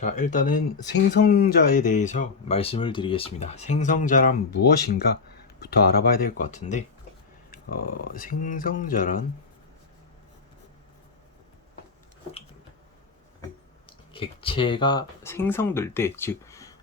자, 일단은 생성자에 대해서 말씀을 드리겠습니다. 생성자란 무엇인가 부터 알아봐야 될 것 같은데, 어, 생성자란 객체가 생성될 때, 즉,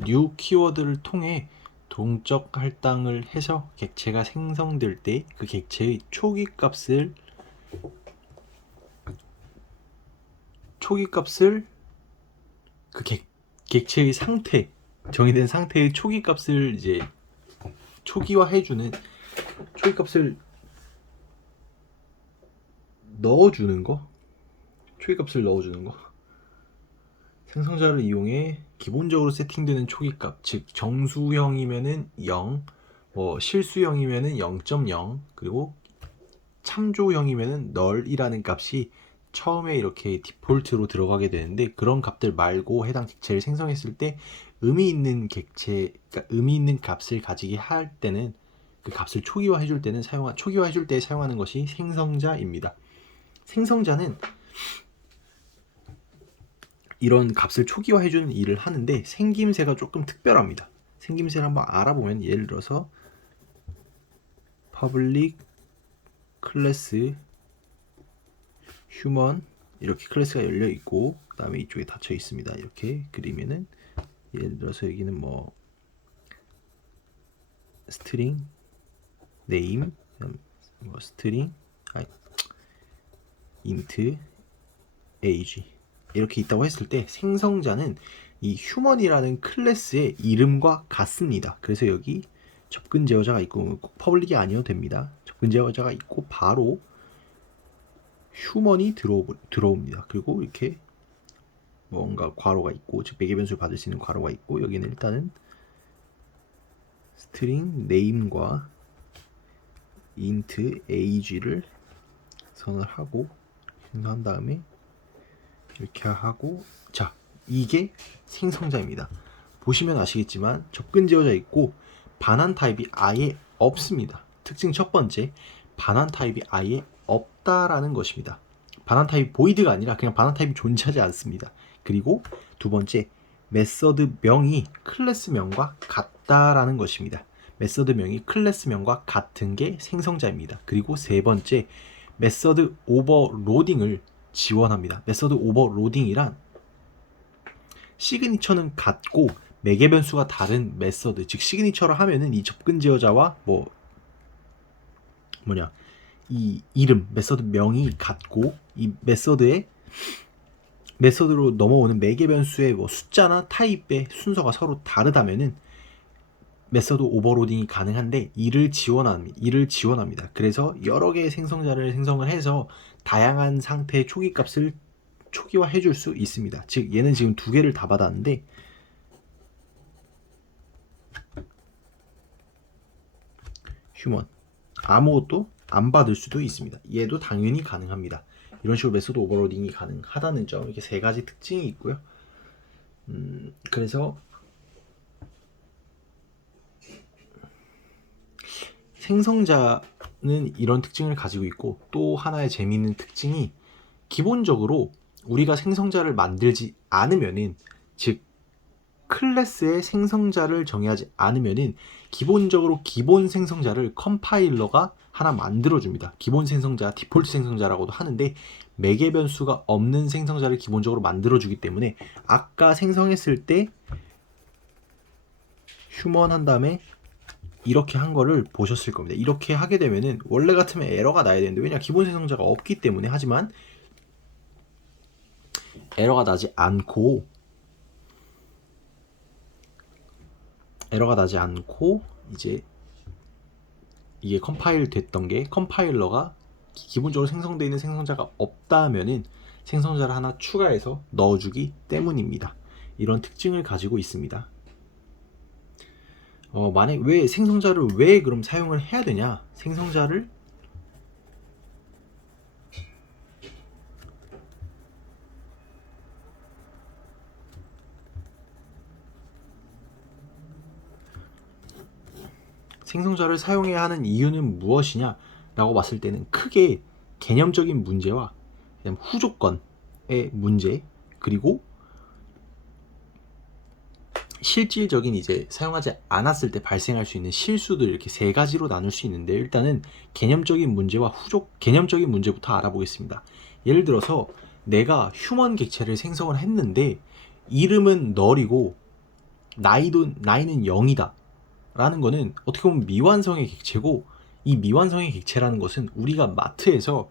new 키워드를 통해 동적 할당을 해서 객체가 생성될 때 그 객체의 초기 값을 초기 값을 그 객, 객체의 상태 정의된 상태의 초기 값을 이제 초기화 해주는 초기 값을 넣어주는 거? 초기 값을 넣어주는 거? 생성자를 이용해 기본적으로 세팅되는 초기 값, 즉 정수형이면은 0, 뭐 실수형이면은 0.0, 그리고 참조형이면은 널이라는 값이 처음에 이렇게 디폴트로 들어가게 되는데 그런 값들 말고 해당 객체를 생성했을 때 의미 있는 객체, 그러니까 의미 있는 값을 가지게 할 때는 그 값을 초기화 해 줄 때는 사용 초기화 해 줄 때 사용하는 것이 생성자입니다. 생성자는 이런 값을 초기화 해 주는 일을 하는데 생김새가 조금 특별합니다. 생김새를 한번 알아보면 예를 들어서 public 클래스 휴먼 이렇게 클래스가 열려 있고 그 다음에 이쪽에 닫혀 있습니다. 이렇게 그리면은 예를 들어서 여기는 뭐 스트링 네임 뭐 스트링 아 인트 에이지 이렇게 있다고 했을 때 생성자는 이 휴먼이라는 클래스의 이름과 같습니다. 그래서 여기 접근 제어자가 있고 꼭 퍼블릭이 아니어도 됩니다. 접근 제어자가 있고 바로 휴먼이 들어 들어옵니다. 그리고 이렇게 뭔가 괄호가 있고 즉 매개 변수를 받을 수 있는 괄호가 있고 여기는 일단은 스트링 네임과 int age를 선을 하고 한 다음에 이렇게 하고 자 이게 생성자입니다. 보시면 아시겠지만 접근 지어져 있고 반환 타입이 아예 없습니다. 특징 첫 번째 반환 타입이 아예 없다라는 것입니다. 반환 타입 보이드가 아니라 그냥 반환 타입이 존재하지 않습니다. 그리고 두 번째 메서드 명이 클래스 명과 같다라는 것입니다. 메서드 명이 클래스 명과 같은 게 생성자입니다. 그리고 세 번째 메서드 오버로딩을 지원합니다. 메서드 오버로딩이란 시그니처는 같고 매개 변수가 다른 메서드 즉 시그니처를 하면은 이 접근 제어자와 뭐 뭐냐 이 이름 메서드 명이 같고 이 메서드의 메서드로 넘어오는 매개 변수의 뭐 숫자나 타입의 순서가 서로 다르다면은 메서드 오버로딩이 가능한데 이를 지원합니다. 이를 지원합니다. 그래서 여러 개의 생성자를 생성을 해서 다양한 상태의 초기 값을 초기화해 줄 수 있습니다. 즉 얘는 지금 두 개를 다 받았는데 휴먼 아무것도 안 받을 수도 있습니다. 얘도 당연히 가능합니다. 이런 식으로 메소드 오버로딩이 가능하다는 점 이렇게 세 가지 특징이 있고요. 음, 그래서 생성자는 이런 특징을 가지고 있고 또 하나의 재미있는 특징이 기본적으로 우리가 생성자를 만들지 않으면은 즉 클래스의 생성자를 정의하지 않으면은 기본적으로 기본 생성자를 컴파일러가 하나 만들어 줍니다. 기본 생성자, 디폴트 생성자라고도 하는데 매개 변수가 없는 생성자를 기본적으로 만들어 주기 때문에 아까 생성했을 때 휴먼 한 다음에 이렇게 한 거를 보셨을 겁니다. 이렇게 하게 되면은 원래 같으면 에러가 나야 되는데 왜냐 기본 생성자가 없기 때문에 하지만 에러가 나지 않고 에러가 나지 않고 이제 이게 컴파일 됐던 게 컴파일러가 기본적으로 생성되어 있는 생성자가 없다면은 생성자를 하나 추가해서 넣어주기 때문입니다. 이런 특징을 가지고 있습니다. 어, 만약 왜 생성자를 왜 그럼 사용을 해야 되냐? 생성자를 생성자를 사용해야 하는 이유는 무엇이냐 라고 봤을 때는 크게 개념적인 문제와 후조건의 문제 그리고 실질적인 이제 사용하지 않았을 때 발생할 수 있는 실수들 이렇게 세 가지로 나눌 수 있는데 일단은 개념적인 문제와 후족 개념적인 문제부터 알아보겠습니다. 예를 들어서 내가 휴먼 객체를 생성을 했는데 이름은 널이고 나이도 나이는 0이다. 라는 거는 어떻게 보면 미완성의 객체고 이 미완성의 객체라는 것은 우리가 마트에서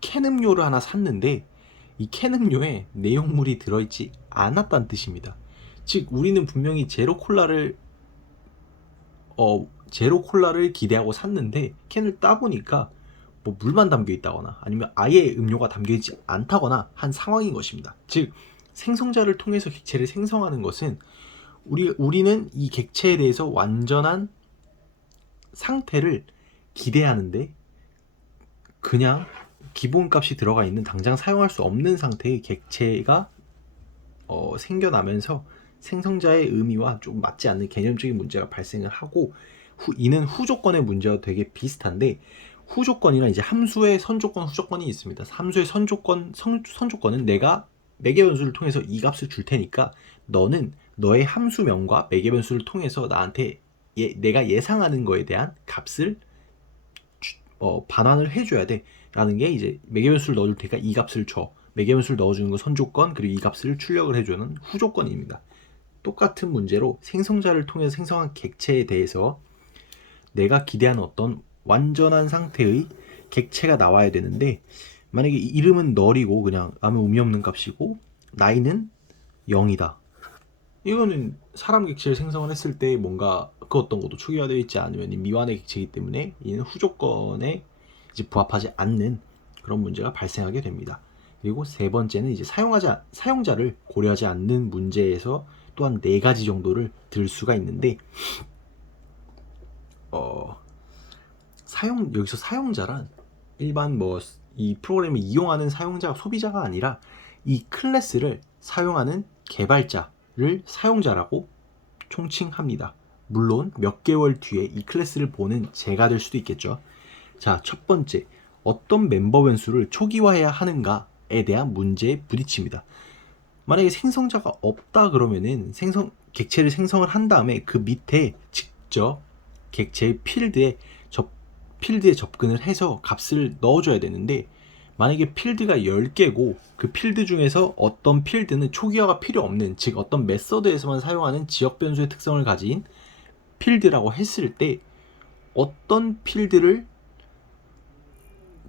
캔 음료를 하나 샀는데 이 캔 음료에 내용물이 들어있지 않았다는 뜻입니다. 즉 우리는 분명히 제로 콜라를 어 제로 콜라를 기대하고 샀는데 캔을 따 보니까 뭐 물만 담겨 있다거나 아니면 아예 음료가 담겨 있지 않다거나 한 상황인 것입니다. 즉 생성자를 통해서 객체를 생성하는 것은 우리 우리는 이 객체에 대해서 완전한 상태를 기대하는데 그냥 기본값이 들어가 있는 당장 사용할 수 없는 상태의 객체가 어, 생겨나면서 생성자의 의미와 좀 맞지 않는 개념적인 문제가 발생을 하고 후, 이는 후조건의 문제와 되게 비슷한데 후조건이란 이제 함수의 선조건 후조건이 있습니다. 함수의 선조건 선, 선조건은 내가 매개 변수를 통해서 이 값을 줄 테니까 너는 너의 함수명과 매개 변수를 통해서 나한테 예, 내가 예상하는 거에 대한 값을 주, 어, 반환을 해줘야 돼 라는 게 이제 매개 변수를 넣어줄 테니까 이 값을 줘 매개 변수를 넣어주는 건 선조건 그리고 이 값을 출력을 해주는 후조건입니다. 똑같은 문제로 생성자를 통해서 생성한 객체에 대해서 내가 기대하는 어떤 완전한 상태의 객체가 나와야 되는데 만약에 이름은 널이고 그냥 아무 의미 없는 값이고 나이는 0이다. 이거는 사람 객체를 생성을 했을 때 뭔가 그 어떤 것도 초기화되어 있지 않으면 이 미완의 객체이기 때문에 이는 후조건에 이제 부합하지 않는 그런 문제가 발생하게 됩니다. 그리고 세 번째는 이제 사용하지 사용자를 고려하지 않는 문제에서 또한 네 가지 정도를 들 수가 있는데 어 사용 여기서 사용자란 일반 뭐 이 프로그램을 이용하는 사용자 소비자가 아니라 이 클래스를 사용하는 개발자 를 사용자라고 총칭합니다. 물론 몇 개월 뒤에 이 클래스를 보는 제가 될 수도 있겠죠. 자, 첫 번째, 어떤 멤버 변수를 초기화해야 하는가에 대한 문제에 부딪힙니다. 만약에 생성자가 없다 그러면은 생성 객체를 생성을 한 다음에 그 밑에 직접 객체의 필드에 접 필드에 접근을 해서 값을 넣어줘야 되는데 만약에 필드가 10개고 그 필드 중에서 어떤 필드는 초기화가 필요 없는 즉 어떤 메서드에서만 사용하는 지역 변수의 특성을 가진 필드라고 했을 때 어떤 필드를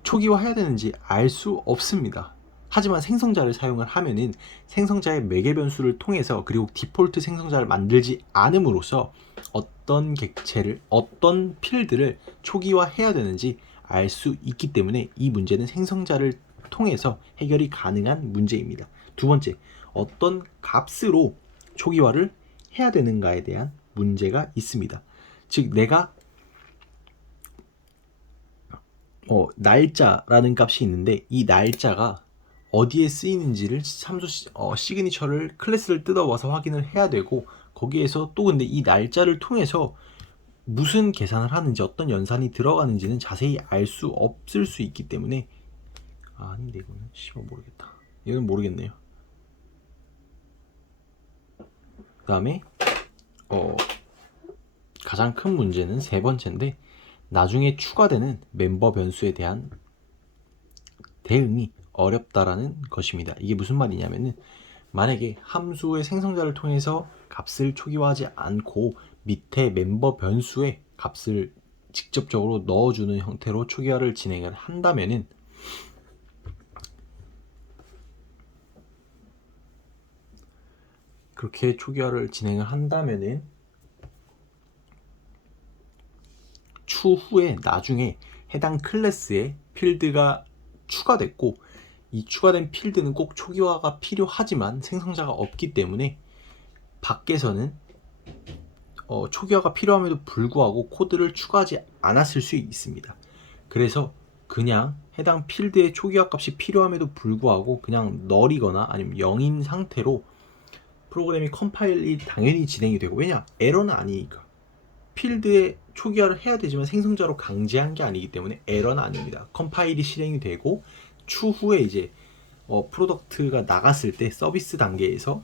초기화해야 되는지 알 수 없습니다. 하지만 생성자를 사용을 하면은 생성자의 매개 변수를 통해서 그리고 디폴트 생성자를 만들지 않음으로써 어떤 객체를 어떤 필드를 초기화해야 되는지 알 수 있기 때문에 이 문제는 생성자를 통해서 해결이 가능한 문제입니다. 두 번째, 어떤 값으로 초기화를 해야 되는가에 대한 문제가 있습니다. 즉 내가 어, 날짜라는 값이 있는데 이 날짜가 어디에 쓰이는지를 참수 어, 시그니처를 클래스를 뜯어와서 확인을 해야 되고 거기에서 또 근데 이 날짜를 통해서 무슨 계산을 하는지 어떤 연산이 들어가는지는 자세히 알 수 없을 수 있기 때문에 아, 아닌데 이거는 씨발 모르겠다. 얘는 모르겠네요. 그 다음에 어, 가장 큰 문제는 세 번째인데 나중에 추가되는 멤버 변수에 대한 대응이 어렵다라는 것입니다. 이게 무슨 말이냐면은 만약에 함수의 생성자를 통해서 값을 초기화하지 않고 밑에 멤버 변수에 값을 직접적으로 넣어주는 형태로 초기화를 진행을 한다면은 그렇게 초기화를 진행을 한다면은 추후에 나중에 해당 클래스에 필드가 추가됐고 이 추가된 필드는 꼭 초기화가 필요하지만 생성자가 없기 때문에 밖에서는 어, 초기화가 필요함에도 불구하고 코드를 추가하지 않았을 수 있습니다. 그래서 그냥 해당 필드의 초기화 값이 필요함에도 불구하고 그냥 널이거나 아니면 0인 상태로 프로그램이 컴파일이 당연히 진행이 되고 왜냐 에러는 아니니까 필드에 초기화를 해야 되지만 생성자로 강제한 게 아니기 때문에 에러는 아닙니다. 컴파일이 실행이 되고 추후에 이제 어, 프로덕트가 나갔을 때 서비스 단계에서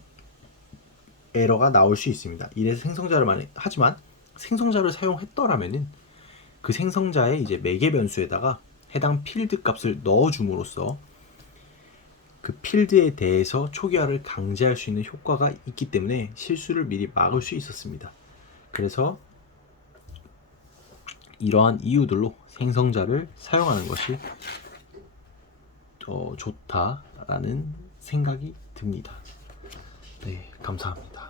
에러가 나올 수 있습니다. 이래서 생성자를 만 하지만 생성자를 사용했더라면은 그 생성자의 이제 매개 변수에다가 해당 필드 값을 넣어줌으로써 그 필드에 대해서 초기화를 강제할 수 있는 효과가 있기 때문에 실수를 미리 막을 수 있었습니다. 그래서 이러한 이유들로 생성자를 사용하는 것이 어, 좋다라는 생각이 듭니다. 네, 감사합니다.